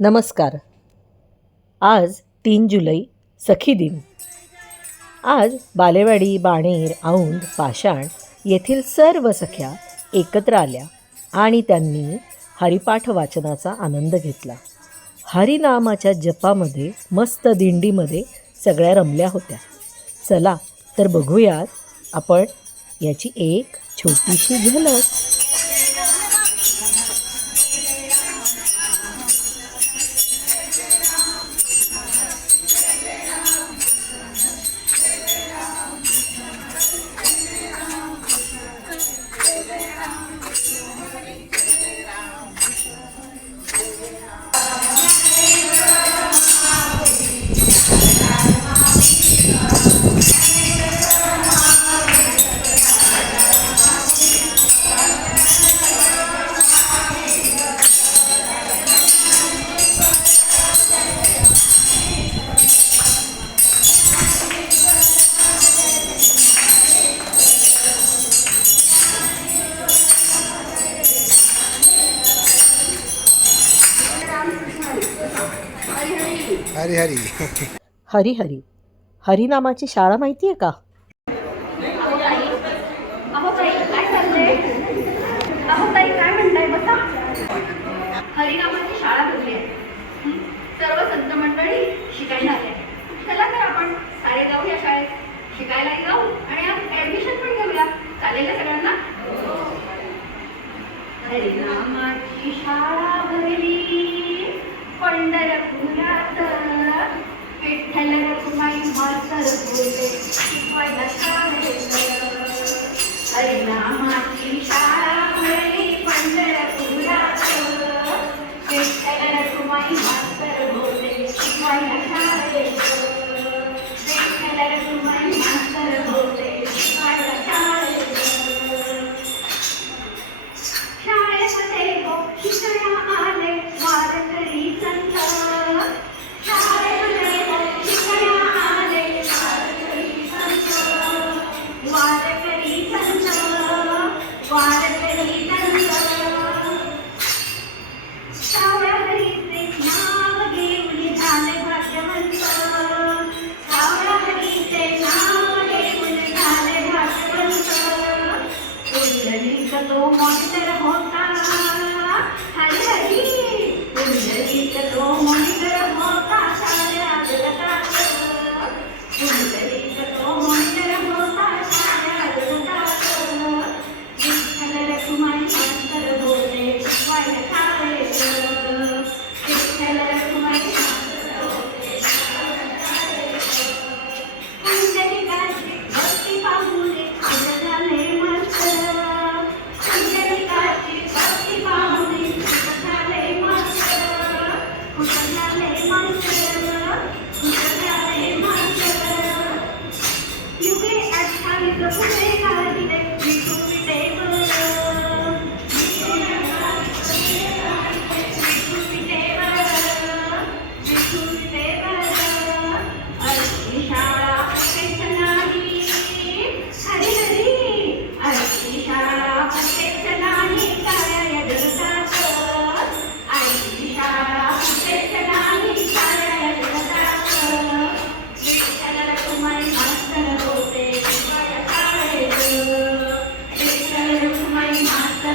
नमस्कार. आज तीन जुलै सखी दिन. आज बालेवाडी बाणेर औंध पाषाण येथील सर्व सख्या एकत्र आल्या आणि त्यांनी हरिपाठ वाचनाचा आनंद घेतला. हरिनामाच्या जपामध्ये मस्त दिंडीमध्ये सगळ्या रमल्या होत्या. चला तर बघूयात आपण याची एक छोटीशी झलक. हरी हरी हरी हरी हरिनामाची शाळा माहिती आहे का हरिनामाची शाळा भरली आहे? सर्व संत मंडळी शिकायला आले आहे. चला तर आपण सारे जाऊ या शाळेत शिकायलाही जाऊ आणि आज ऍडमिशन पण घेऊया चालेल ना सगळ्यांना हरिनामाची शाळा भरली पंढरपुरात I did not want to be shy.